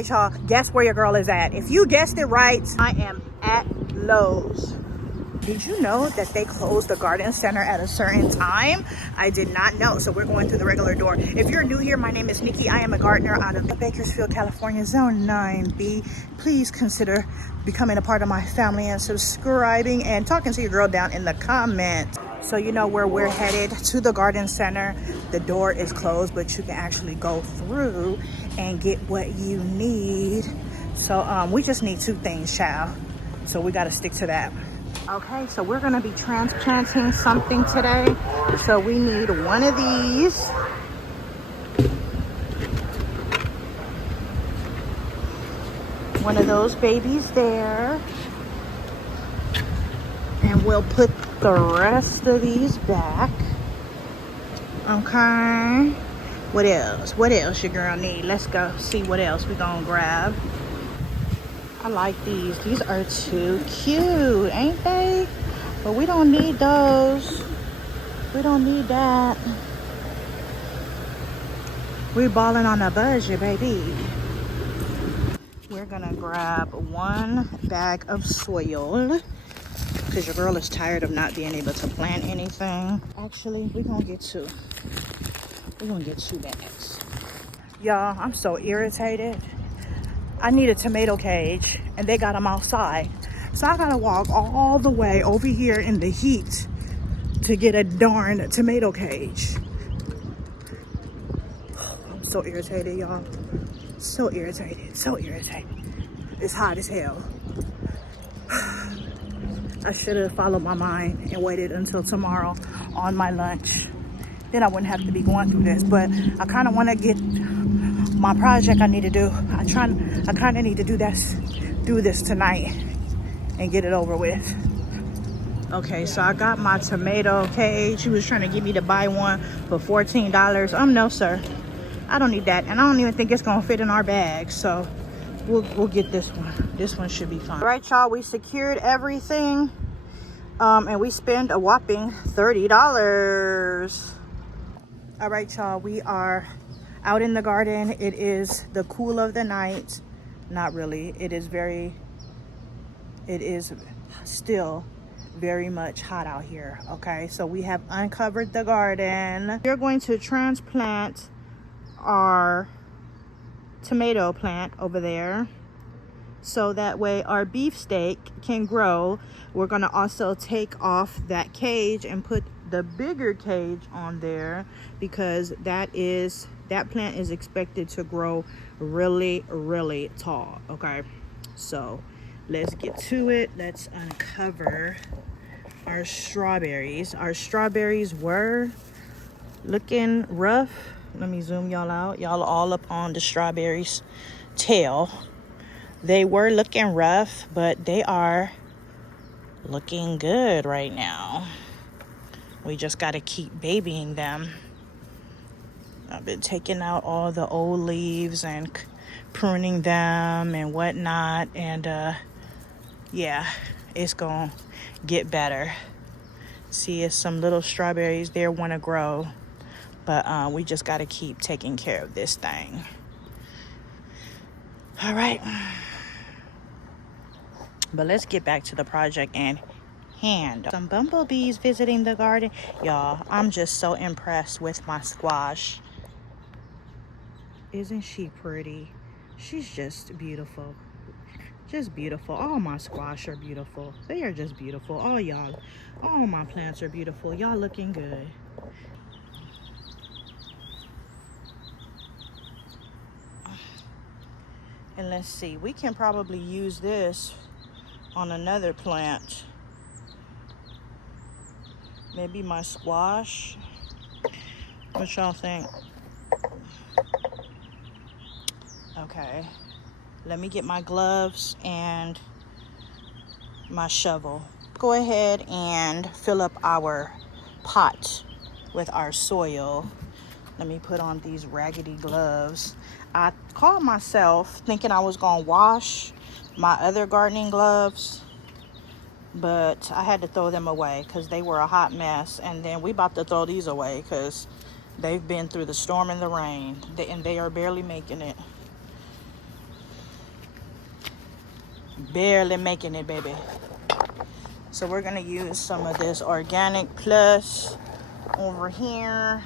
right, y'all, guess where your girl is at. If you guessed it right, I am at Lowe's. Did you know that they close the garden center at a certain time? I did not know, so we're going through the regular door. If you're new here, my name is Niki. I am a gardener out of the Bakersfield, California, Zone 9B. Please consider becoming a part of my family and subscribing and talking to your girl down in the comments. So you know where we're headed, to the garden center. The door is closed, but you can actually go through and get what you need. So we just need 2 things, child. So we got to stick to that. Okay, so we're gonna be transplanting something today. So we need one of these. One of those babies there. And we'll put the rest of these back. Okay. What else? What else your girl need? Let's go see what else we're gonna grab. I like these. These are too cute, ain't they? But we don't need those. We don't need that. We're balling on a budget, baby. We're gonna grab 1 bag of soil because your girl is tired of not being able to plant anything. Actually, we're gonna get 2. We're gonna get 2 bags. Y'all, I'm so irritated. I need a tomato cage and they got them outside. So I gotta walk all the way over here in the heat to get a darn tomato cage. I'm so irritated, y'all. So irritated, so irritated. It's hot as hell. I should have followed my mind and waited until tomorrow on my lunch. Then I wouldn't have to be going through this, but I kind of want to get my project I need to do. I kind of need to do this tonight and get it over with. Okay, so I got my tomato cage. She was trying to get me to buy one for $14. No, sir. I don't need that, and I don't even think it's gonna fit in our bag. So we'll get this one. This one should be fine. All right, y'all. We secured everything, and we spent a whopping $30. All right, y'all. We are out in the garden. It is the cool of the night. Not really. It is still very much hot out here. Okay, so we have uncovered the garden. We're going to transplant our tomato plant over there so that way our beefsteak can grow. We're going to also take off that cage and put the bigger cage on there because that plant is expected to grow really, really tall. Okay, so let's get to it. Let's uncover our strawberries. Our strawberries were looking rough. Let me zoom y'all out. Y'all all up on the strawberries tail. They were looking rough, but they are looking good right now. We just got to keep babying them. I've been taking out all the old leaves and pruning them and whatnot, and yeah, it's gonna get better. See, it's some little strawberries there want to grow, but we just got to keep taking care of this thing. All right, but let's get back to the project and hand. Some bumblebees visiting the garden. Y'all, I'm just so impressed with my squash. Isn't she pretty? She's just beautiful. Just beautiful. All my squash are beautiful. They are just beautiful. All my plants are beautiful. Y'all looking good. And let's see, we can probably use this on another plant. Maybe my squash. What y'all think? Okay, let me get my gloves and my shovel. Go ahead and fill up our pot with our soil. Let me put on these raggedy gloves. I called myself thinking I was gonna wash my other gardening gloves, but I had to throw them away because they were a hot mess. And then we about to throw these away because they've been through the storm and the rain, and they are barely making it. Barely making it, baby. So we're gonna use some of this Organic Plus over here.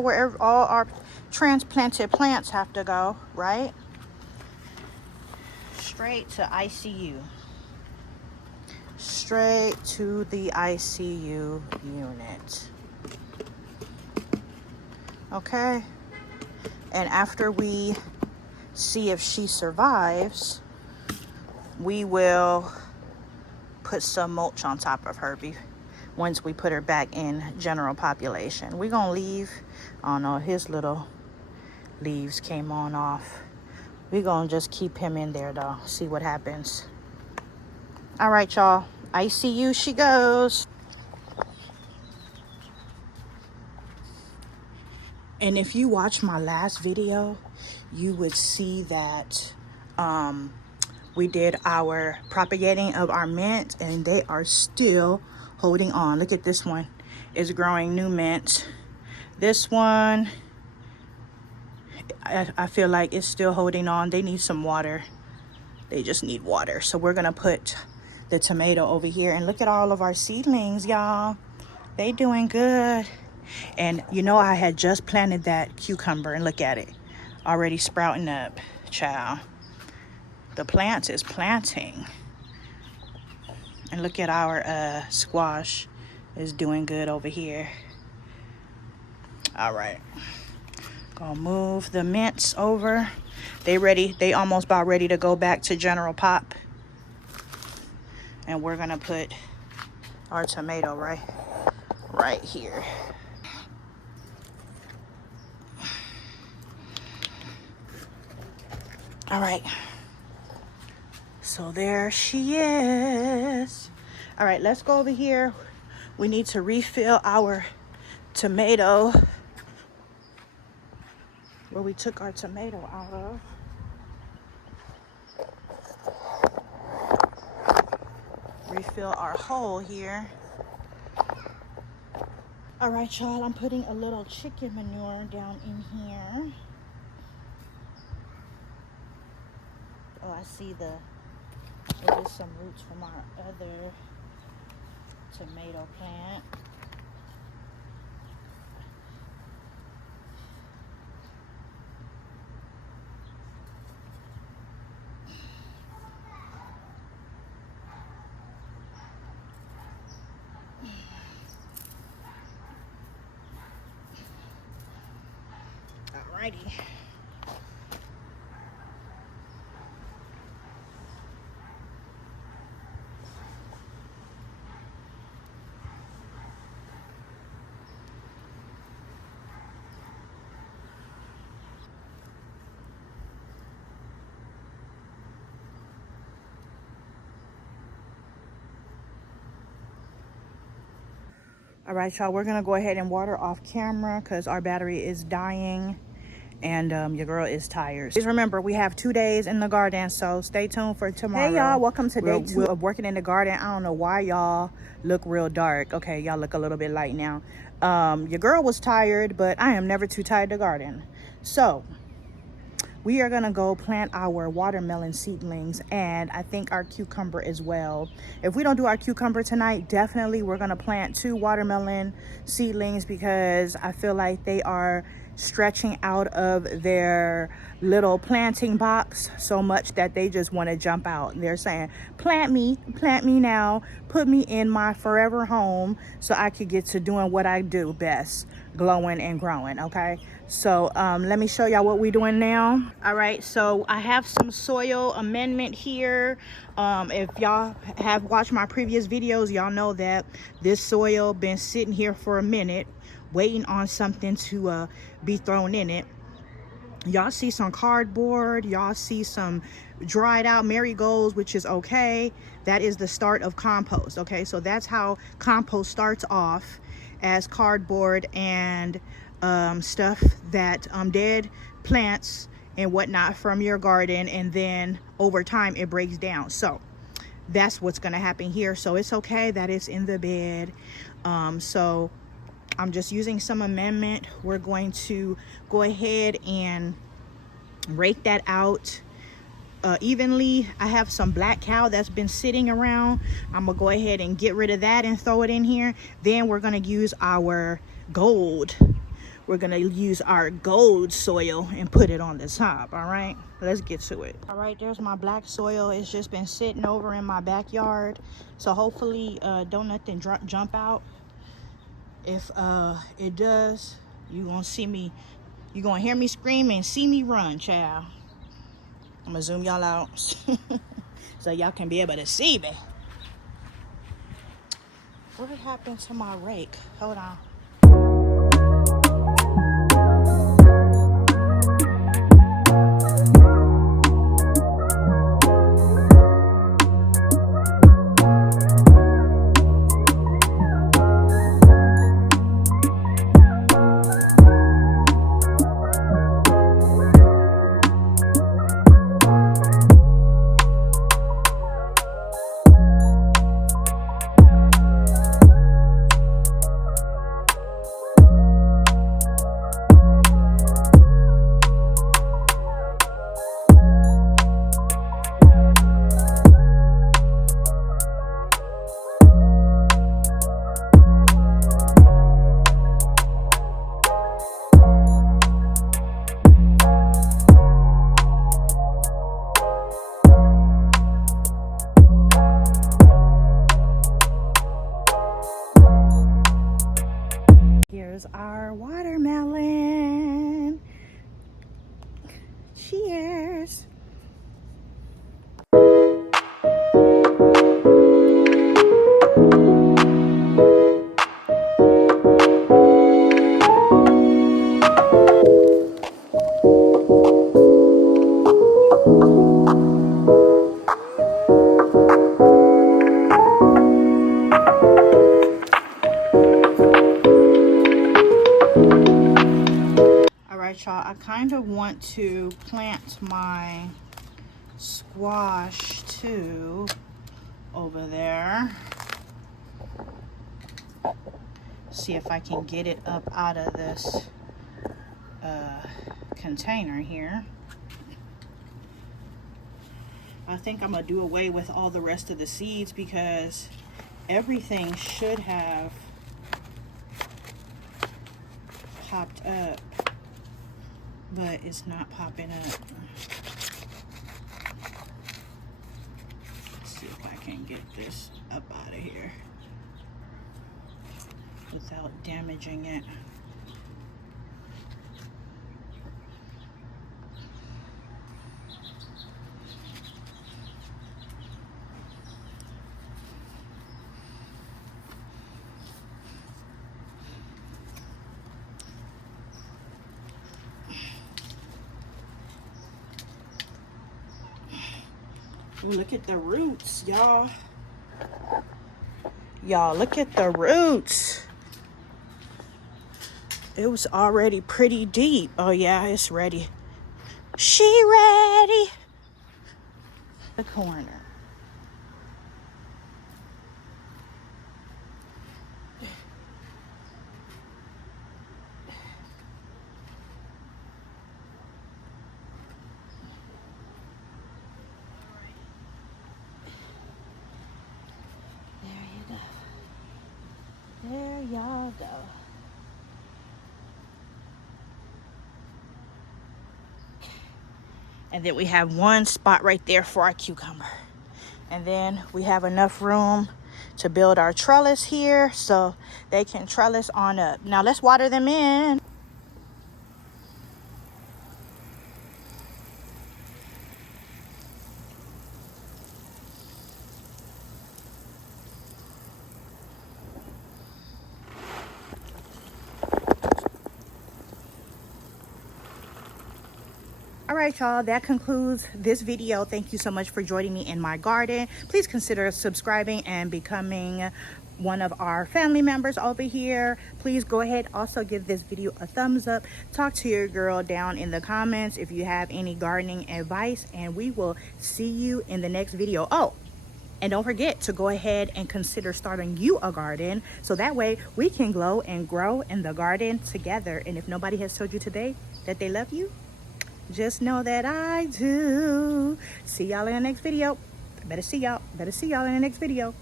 Wherever all our transplanted plants have to go, right? Straight to ICU. Straight to the ICU unit. Okay? And after we see if she survives, we will put some mulch on top of her once we put her back in general population. We're gonna leave. Oh no, his little leaves came on off. We're gonna just keep him in there though, see what happens. All right, y'all, ICU she goes. And if you watch my last video, you would see that we did our propagating of our mint, and they are still holding on. Look at this one, is growing new mint. This one, I feel like it's still holding on. They need some water. They just need water. So we're gonna put the tomato over here, and look at all of our seedlings, y'all. They doing good. And you know, I had just planted that cucumber, and look at it, already sprouting up, child. The plants is planting. And look at our squash is doing good over here. All right, gonna move the mints over. They almost about ready to go back to general pop. And we're gonna put our tomato right here. All right, so there she is. All right, let's go over here. We need to refill our tomato where we took our tomato out of. Refill our hole here. All right, y'all, I'm putting a little chicken manure down in here. Oh, I see there's some roots from our other tomato plant. Alrighty. All right, y'all, we're gonna go ahead and water off camera because our battery is dying and your girl is tired. Please remember, we have 2 days in the garden, so stay tuned for tomorrow. Hey y'all, welcome to day 2 of working in the garden. I don't know why y'all look real dark. Okay, y'all look a little bit light now. Your girl was tired, but I am never too tired to garden. So we are gonna go plant our watermelon seedlings, and I think our cucumber as well. If we don't do our cucumber tonight, definitely we're gonna plant 2 watermelon seedlings, because I feel like they are stretching out of their little planting box so much that they just want to jump out. And they're saying, plant me now, put me in my forever home so I could get to doing what I do best, glowing and growing. Okay, so let me show y'all what we're doing now. All right, so I have some soil amendment here. If y'all have watched my previous videos, y'all know that this soil been sitting here for a minute waiting on something to be thrown in it. Y'all see some cardboard, y'all see some dried out marigolds, which is okay. That is the start of compost. Okay, so that's how compost starts off, as cardboard and stuff that dead plants and whatnot from your garden, and then over time it breaks down. So that's what's going to happen here. So it's okay that it's in the bed. So I'm just using some amendment. We're going to go ahead and rake that out evenly. I have some black cow that's been sitting around. I'm gonna go ahead and get rid of that and throw it in here. Then we're gonna use our gold. We're gonna use our gold soil and put it on the top. All right, let's get to it. All right, there's my black soil. It's just been sitting over in my backyard, so hopefully don't nothing jump out. If it does, you're gonna see me, you're gonna hear me scream and see me run, child. I'm gonna zoom y'all out so y'all can be able to see me. What happened to my rake? Hold on. Here's our watermelon. Cheers. Y'all, I kind of want to plant my squash too over there. See if I can get it up out of this container here. I think I'm gonna do away with all the rest of the seeds because everything should have popped up, but it's not popping up. Let's see if I can get this up out of here without damaging it. Ooh, look at the roots, y'all. Y'all, look at the roots. It was already pretty deep. Oh yeah, it's ready. She ready. The corner. There y'all go. And then we have one spot right there for our cucumber. And then we have enough room to build our trellis here so they can trellis on up. Now let's water them in. All right, y'all, that concludes this video. Thank you so much for joining me in my garden. Please consider subscribing and becoming one of our family members over here. Please go ahead, also give this video a thumbs up. Talk to your girl down in the comments if you have any gardening advice, and we will see you in the next video. Oh, and don't forget to go ahead and consider starting you a garden, so that way we can glow and grow in the garden together. And if nobody has told you today that they love you, just know that I do. See y'all in the next video. Better see y'all in the next video.